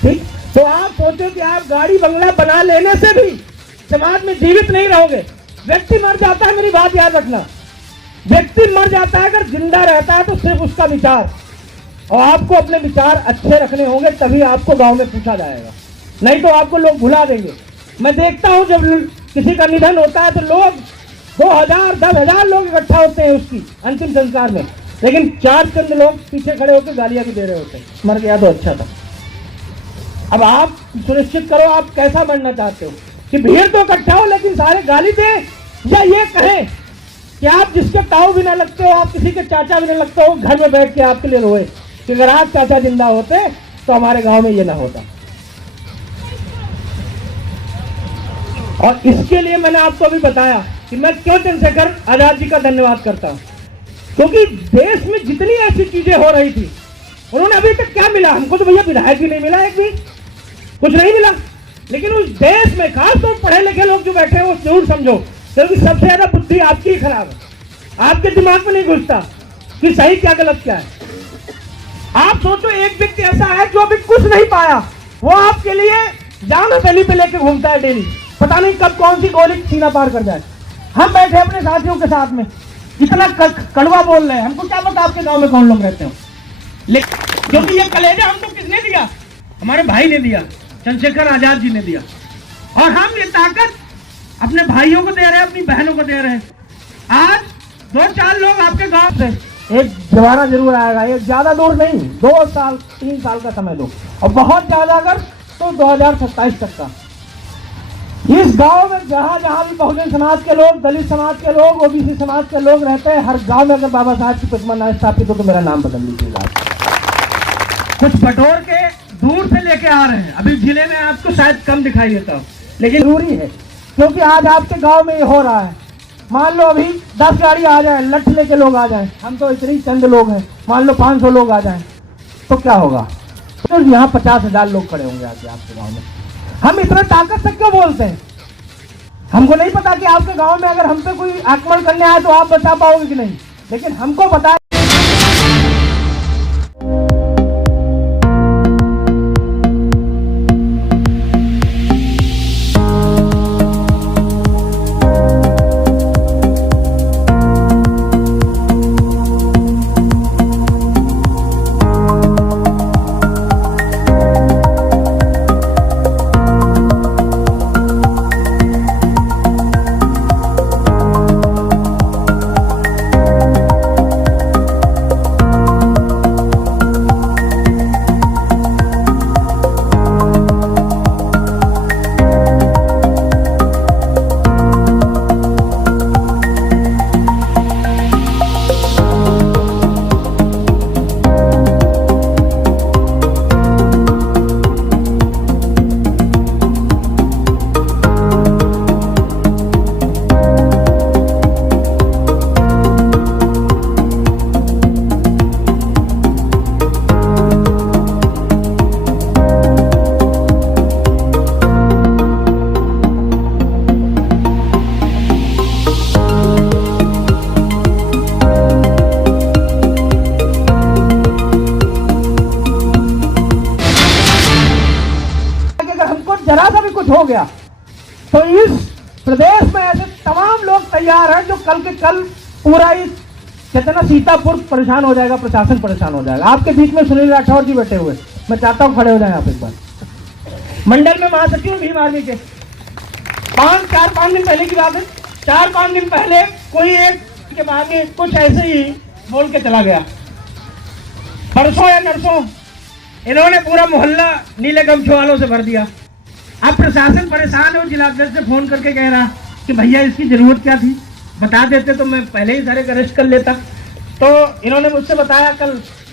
ठीक, तो आप सोचो कि आप गाड़ी बंगला बना लेने से भी समाज में जीवित नहीं रहोगे। व्यक्ति मर जाता है, मेरी बात याद रखना, व्यक्ति मर जाता है, अगर जिंदा रहता है तो सिर्फ उसका विचार, और आपको अपने विचार अच्छे रखने होंगे, तभी आपको गांव में पूछा जाएगा, नहीं तो आपको लोग भुला देंगे। मैं देखता हूं जब किसी का निधन होता है तो लोग 2,000 10,000 लोग इकट्ठा होते हैं उसकी अंतिम संस्कार में, लेकिन 4 चंद लोग पीछे खड़े होकर गालियां भी दे रहे होते हैं, मर गया तो अच्छा था। अब आप सुनिश्चित करो आप कैसा मरना चाहते हो, कि भीड़ तो इकट्ठा हो लेकिन सारे गाली दे, या ये कहें कि आप जिसके ताऊ भी ना लगते हो, आप किसी के चाचा भी ना लगते हो, घर में बैठ के आपके लिए रोए कि अगर आज चाचा जिंदा होते तो हमारे गांव में ये ना होता। और इसके लिए मैंने आपको अभी बताया कि मैं क्यों चंद्रशेखर आजाद जी का धन्यवाद करता हूं, क्योंकि देश में जितनी ऐसी चीजें हो रही थी, उन्होंने अभी तक क्या मिला हमको? तो भैया विधायक भी नहीं मिला, एक भी कुछ नहीं मिला। लेकिन उस देश में खासतौर पढ़े लिखे लोग जो बैठे हैं वो जरूर समझो, क्योंकि सबसे ज्यादा बुद्धि आपकी ही खराब है। आपके दिमाग में नहीं घुसता कि सही क्या गलत क्या है। आप सोचो एक व्यक्ति ऐसा है जो अभी कुछ नहीं पाया, वो आपके लिए जान हथेली पे लेके घूमता है डेली, पता नहीं कब कौन सी गोली सीना पार कर जाए। हम बैठे अपने साथियों के साथ में इतना कड़वा बोल रहे हैं, हमको क्या पता आपके गांव में कौन लोग रहते हो, लेकिन क्योंकि ये कलेजा हमको किसने दिया? हमारे भाई ने दिया, चंद्रशेखर आजाद जी ने दिया। और हम ये ताकत अपने भाइयों को दे रहे हैं, अपनी बहनों को दे रहे हैं। आज 2-4 लोग आपके गांव से, एक जमाना जरूर आएगा, ये ज्यादा दूर नहीं, 2 साल 3 साल का समय दो, और बहुत ज्यादा अगर तो 2027 तक का। इस गांव में जहां जहां भी बहुजन समाज के लोग, दलित समाज के लोग, ओबीसी समाज के लोग रहते हैं, हर गांव में अगर बाबा साहब की प्रतिमा न स्थापित हो तो मेरा नाम बदल लीजिएगा। कुछ बटोर के दूर से लेके आ रहे हैं, अभी जिले में आपको शायद कम दिखाई देता हो, लेकिन जरूरी है क्योंकि आज आपके गांव में ये हो रहा है। मान लो अभी 10 गाड़ी आ जाए, लठ लेके लोग आ जाएं, हम तो इतनी चंद लोग हैं, मान लो 500 लोग आ जाएं तो क्या होगा? तो यहाँ 50,000 लोग खड़े होंगे आगे आपके गांव में। हम इतना ताकत से क्यों बोलते हैं? हमको नहीं पता कि आपके गांव में अगर हम पे कोई आक्रमण करने आए तो आप बचा पाओगे कि नहीं, लेकिन हमको पता है। जरा सा भी कुछ हो गया तो इस प्रदेश में ऐसे तमाम लोग तैयार हैं जो कल के कल पूरा इस कितना सीतापुर परेशान हो जाएगा, प्रशासन परेशान हो जाएगा। आपके बीच में सुनील राठौर जी बैठे हुए, मैं चाहता हूँ खड़े हो जाए आप एक बार। मंडल में महासचिव भीम आर्मी के 4-5 दिन पहले की बात है, 4-5 दिन पहले कोई एक के बाद में कुछ ऐसे ही बोल के चला गया। परसों या नरसों इन्होंने पूरा मोहल्ला नीले गमछों वालों से भर दिया। अब प्रशासन परेशान है, जिलाध्यक्ष से फोन करके कह रहा कि भैया इसकी जरूरत क्या थी, बता देते तो मैं पहले ही सारे अरेस्ट कर लेता। तो इन्होंने मुझसे बताया कल,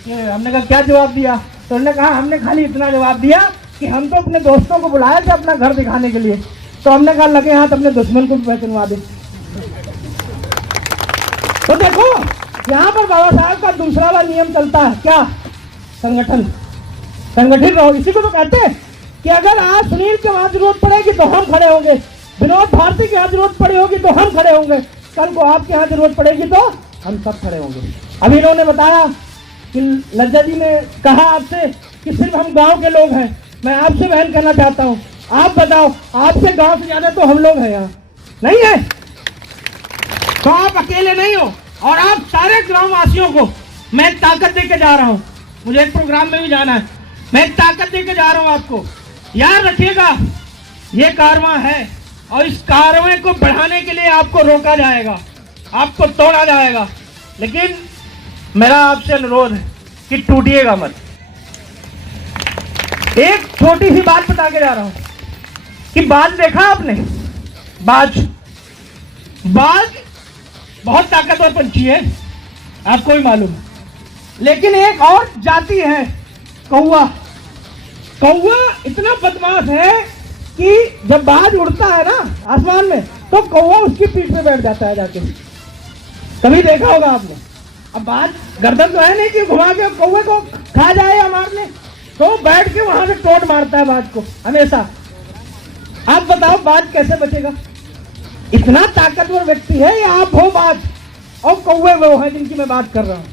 हमने कहा क्या जवाब दिया, तो उन्होंने कहा हमने खाली इतना जवाब दिया कि हम तो अपने दोस्तों को बुलाया थे अपना घर दिखाने के लिए, तो हमने कहा लगे हाथ अपने दुश्मन को भी पहचानवा दे। तो देखो यहाँ पर बाबा साहब का दूसरा वाला नियम चलता है, क्या? संगठित रहो। इसी को तो कहते हैं कि अगर आज सुनील के वहां जरूरत पड़ेगी तो हम खड़े होंगे, विनोद भारती के यहाँ जरूरत पड़ी होगी तो हम खड़े होंगे, कल को आपके यहाँ जरूरत पड़ेगी तो हम सब खड़े होंगे। अभी इन्होंने बताया कि लज्जा जी ने कहा आपसे कि सिर्फ हम गांव के लोग हैं। मैं आपसे बहन कहना चाहता हूँ, आप बताओ, आपके गांव से ज्यादा तो हम लोग हैं यहाँ, नहीं है? तो आप अकेले नहीं हो, और आप सारे ग्राम वासियों को मैं ताकत दे के जा रहा हूँ। मुझे एक प्रोग्राम में भी जाना है, मैं ताकत दे के जा रहा हूँ आपको। याद रखिएगा ये कारवां है, और इस कारवां को बढ़ाने के लिए आपको रोका जाएगा, आपको तोड़ा जाएगा, लेकिन मेरा आपसे अनुरोध है कि टूटिएगा मत। एक छोटी सी बात बता के जा रहा हूं कि बाज देखा आपने? बाज बहुत ताकतवर पंछी है, आपको भी मालूम है, लेकिन एक और जाति है कौवा। कौवा इतना बदमाश है कि जब बाज उड़ता है ना आसमान में तो कौवा उसकी पीठ पे बैठ जाता है जाके, कभी देखा होगा आपने। अब बाज गर्दन तो है नहीं कि घुमा के कौवे को खा जाए या मार ले, तो बैठ के वहां से टोट मारता है बाज को हमेशा। आप बताओ बाज कैसे बचेगा? इतना ताकतवर व्यक्ति है या आप हो बाज और कौवे वो हैं जिनकी मैं बात कर रहा हूं,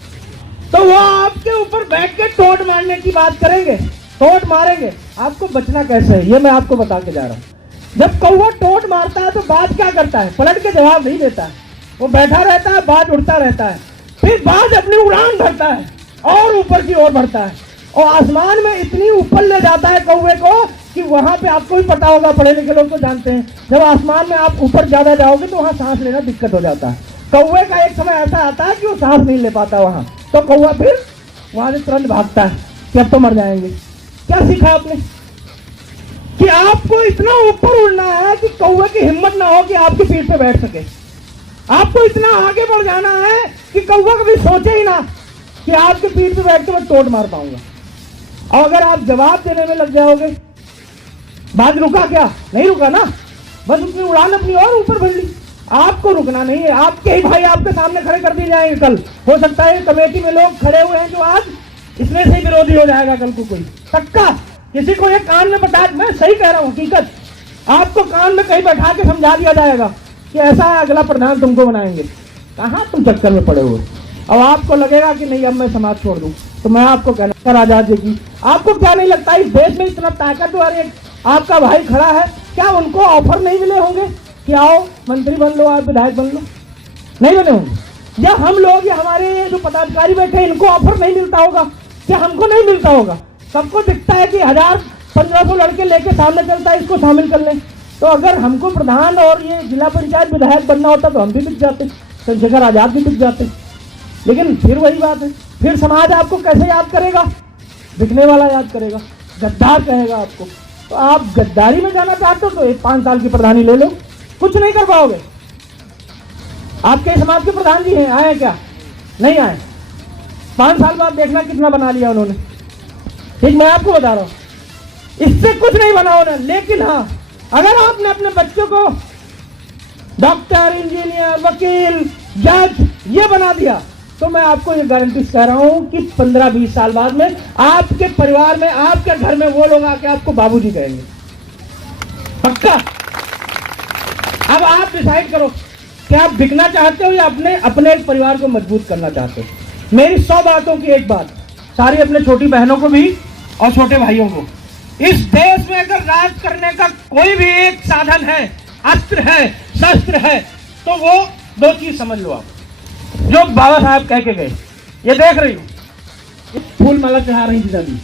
तो वो आपके ऊपर बैठ के टोट मारने की बात करेंगे, टोट मारेंगे। आपको बचना कैसे है ये मैं आपको बता के जा रहा हूं। जब कौवा टोट मारता है तो बाज क्या करता है? पलट के जवाब नहीं देता है, वो बैठा रहता है, बाज उड़ता रहता है। फिर बाज अपनी उड़ान भरता है और ऊपर की ओर बढ़ता है और आसमान में इतनी ऊपर ले जाता है कौवे को कि वहां पे आपको भी पता होगा, पढ़े लिखे लोग तो जानते हैं, जब आसमान में आप ऊपर ज्यादा जाओगे तो वहां सांस लेना दिक्कत हो जाता है। कौवे का एक समय ऐसा आता है कि वो सांस नहीं ले पाता वहां, तो कौवा फिर वहां से तुरंत भागता है कि अब तो मर जाएंगे। क्या सीखा आपने? कि आपको इतना ऊपर उड़ना है कि कौवे की हिम्मत ना हो कि आपकी पीठ पे बैठ सके। आपको इतना आगे बढ़ जाना है कि कौवा कभी सोचे ही ना कि आपके पीठ पे बैठ के मैं टोट मार पाऊंगा। और अगर आप जवाब देने में लग जाओगे, बाज रुका क्या? नहीं रुका ना, बस उसने उड़ान अपनी और ऊपर बढ़ ली। आपको रुकना नहीं है, आपके ही भाई आपके सामने खड़े कर दिए जाएंगे कल। हो सकता है कमेटी में लोग खड़े हुए हैं जो आज इसमें से विरोधी हो जाएगा कल को, कोई पक्का किसी को एक कान में बता, मैं सही कह रहा हूँ हकीकत, आपको कान में कहीं बैठा के समझा दिया जाएगा कि ऐसा अगला प्रधान तुमको बनाएंगे। कहाँ तुम चक्कर में पड़े हुए? अब आपको लगेगा कि नहीं अब मैं समाज छोड़ दूं, तो मैं आपको कहना कर आजाद जी, आपको क्या नहीं लगता इस देश में इतना ताकतवर एक आपका भाई खड़ा है, क्या उनको ऑफर नहीं मिले होंगे कि आओ मंत्री बन लो, आप विधायक बन लो? नहीं मिले होंगे? या हम लोग या हमारे जो पदाधिकारी बैठे हैं इनको ऑफर नहीं मिलता होगा? क्या हमको नहीं मिलता होगा? सबको दिखता है कि 1000-1500 लड़के लेके सामने चलता है, इसको शामिल कर लें। तो अगर हमको प्रधान और ये जिला पंचायत विधायक बनना होता तो हम भी बिक जाते, चंद्रशेखर आजाद भी बिक जाते। लेकिन फिर वही बात है, फिर समाज आपको कैसे याद करेगा? बिकने वाला याद करेगा, गद्दार कहेगा आपको। तो आप गद्दारी में जाना चाहते हो तो एक 5 साल की प्रधानी ले लो, कुछ नहीं कर पाओगे। आपके समाज के प्रधान जी हैं, आए क्या? नहीं आए। 5 साल बाद देखना कितना बना लिया उन्होंने। ठीक, मैं आपको बता रहा हूं, इससे कुछ नहीं बना होना। लेकिन हाँ, अगर आपने अपने बच्चों को डॉक्टर, इंजीनियर, वकील, जज ये बना दिया तो मैं आपको ये गारंटी कह रहा हूं कि 15-20 साल बाद में आपके परिवार में, आपके घर में वो लोग आके आपको बाबूजी कहेंगे, पक्का। अब आप डिसाइड करो कि आप बिकना चाहते हो या अपने परिवार को मजबूत करना चाहते हो। मेरी 100 बातों की एक बात, सारी अपने छोटी बहनों को भी और छोटे भाइयों को, इस देश में अगर राज करने का कोई भी एक साधन है, अस्त्र है, शस्त्र है, तो वो 2 चीज समझ लो आप, जो बाबा साहब कह के गए। ये देख रही हूँ फूल माला चढ़ा रही थी दादी,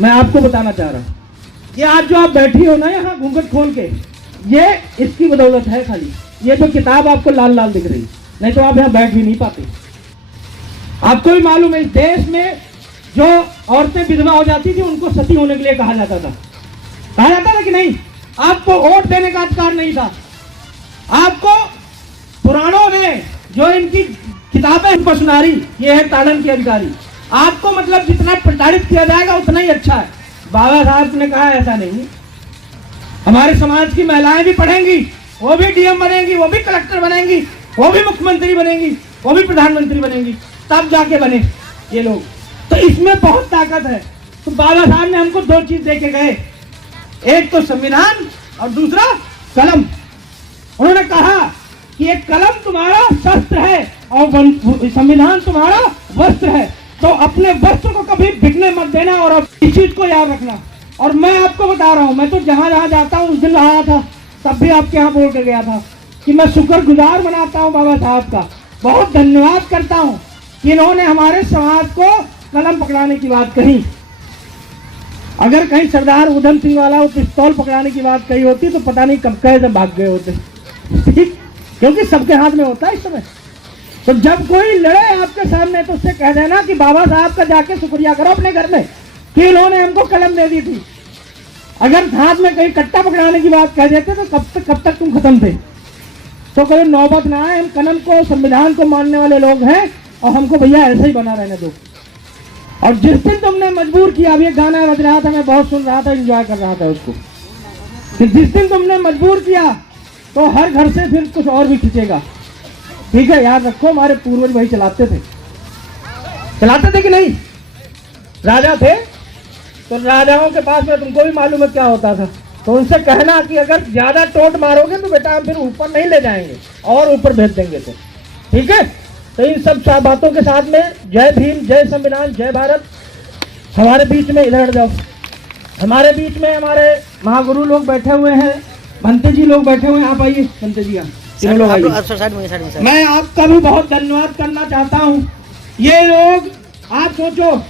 मैं आपको बताना चाह रहा हूँ, ये आज जो आप बैठी हो ना यहाँ घूंघट खोल के, ये इसकी बदौलत है खाली। ये जो किताब आपको लाल लाल दिख रही, नहीं तो आप यहाँ बैठ भी नहीं पाते। आपको भी मालूम है इस देश में जो औरतें विधवा हो जाती थी उनको सती होने के लिए कहा जाता था कि नहीं? आपको वोट देने का अधिकार नहीं था। आपको पुराणों में जो इनकी किताबें पर सुना रही, ये है ताड़न के अधिकारी, आपको मतलब जितना प्रताड़ित किया जाएगा उतना ही अच्छा है। बाबा साहब ने कहा ऐसा नहीं, हमारे समाज की महिलाएं भी पढ़ेंगी, वो भी डीएम बनेंगी, वो भी कलेक्टर बनेंगी, वो भी मुख्यमंत्री बनेंगी, वो भी प्रधानमंत्री बनेंगी, तब जाके बने ये लोग। तो इसमें बहुत ताकत है। तो बाबा साहब ने हमको 2 चीज दे के गए, एक तो संविधान और दूसरा कलम। उन्होंने कहा कि एक कलम तुम्हारा शस्त्र है और संविधान तुम्हारा वस्त्र है, तो अपने वस्त्र को कभी बिकने मत देना और अब इस चीज को याद रखना। और मैं आपको बता रहा हूं, मैं तो जहां जहां जाता हूं, उस दिन रहा था तब भी आपके यहाँ बोल कर गया था कि मैं शुक्रगुजार मनाता हूं बाबा साहब का, बहुत धन्यवाद करता हूं कि इन्होंने हमारे समाज को कलम पकड़ाने की बात कही। अगर कहीं सरदार उधम सिंह वाला वो पिस्तौल पकड़ाने की बात कही होती तो पता नहीं कब कैसे भाग गए होते, ठीक, क्योंकि सबके हाथ में होता है इस समय। तो जब कोई लड़े आपके सामने तो उससे कह देना कि बाबा साहब का जाके शुक्रिया करो अपने घर में कि इन्होंने हमको कलम दे दी थी। अगर हाथ में कहीं कट्टा पकड़ाने की बात कह देते तो कब तक तुम खत्म थे। तो कोई नौबत ना आए, हम कलम को, संविधान को मानने वाले लोग हैं और हमको भैया ऐसे ही बना रहने दो। और जिस दिन तुमने मजबूर किया, अभी एक गाना बज रहा था, मैं बहुत सुन रहा था, एंजॉय कर रहा था उसको, कि जिस दिन तुमने मजबूर किया तो हर घर से फिर कुछ और भी खींचेगा। ठीक है, याद रखो, हमारे पूर्वज वही चलाते थे कि नहीं? राजा थे तो राजाओं के पास में तुमको भी मालूम है क्या होता था, तो उनसे कहना कि अगर ज्यादा टोट मारोगे तो बेटा हम फिर ऊपर नहीं ले जाएंगे और ऊपर भेज देंगे तो, ठीक है। तो इन सब बातों के साथ में जय भीम, जय संविधान, जय भारत। हमारे बीच में इधर जाओ, हमारे बीच में हमारे महागुरु लोग बैठे हुए हैं, भंते जी लोग बैठे हुए हैं। आप आइए भंते जी, तीनों लोग आइए। मैं आपका भी बहुत धन्यवाद करना चाहता हूँ। ये लोग, आप सोचो,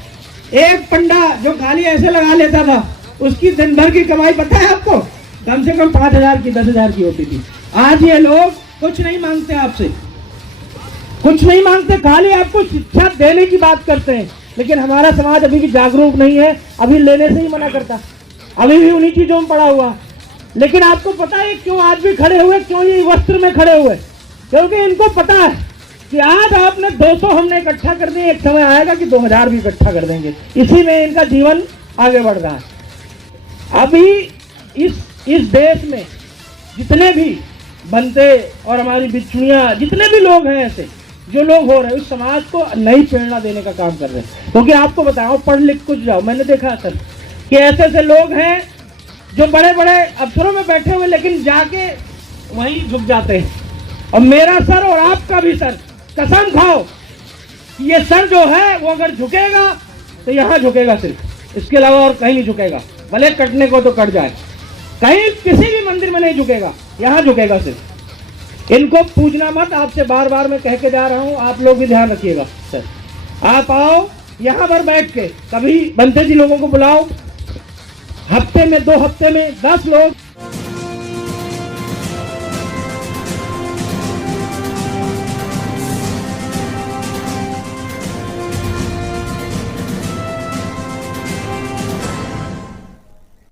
एक पंडा जो खाली ऐसे लगा लेता था उसकी दिन भर की कमाई पता है आपको, कम से कम 5,000 की 10,000 की होती थी। आज ये लोग कुछ नहीं मांगते आपसे, कुछ नहीं मांगते, खाली आपको शिक्षा देने की बात करते हैं। लेकिन हमारा समाज अभी भी जागरूक नहीं है, अभी लेने से ही मना करता, अभी भी उन्हीं चीजों में पड़ा हुआ। लेकिन आपको पता है क्यों आज भी खड़े हुए, क्यों ये वस्त्र में खड़े हुए? क्योंकि इनको पता है कि आज आपने 200 हमने इकट्ठा कर दिए, एक समय आएगा कि 2000 भी इकट्ठा कर देंगे। इसी में इनका जीवन आगे बढ़ रहा है। अभी इस देश में जितने भी बनते और हमारी बिछुड़ियाँ, जितने भी लोग हैं ऐसे जो लोग हो रहे हैं, उस समाज को नई प्रेरणा देने का काम कर रहे हैं। क्योंकि आपको बताओ, पढ़ लिख कुछ जाओ, मैंने देखा सर कि ऐसे ऐसे लोग हैं जो बड़े बड़े अफसरों में बैठे हुए लेकिन जाके वहीं झुक जाते हैं। और मेरा सर और आपका भी सर, कसम खाओ कि ये सर जो है वो अगर झुकेगा तो यहाँ झुकेगा सिर्फ, इसके अलावा और कहीं नहीं झुकेगा। भले कटने को तो कट जाए, कहीं किसी भी मंदिर में नहीं झुकेगा, यहाँ झुकेगा सिर्फ। इनको पूजना मत, आपसे बार बार मैं कह के जा रहा हूँ, आप लोग भी ध्यान रखिएगा। सर आप आओ यहाँ पर बैठ के, कभी बंते जी लोगों को बुलाओ, हफ्ते में 2 हफ्ते में 10 लोग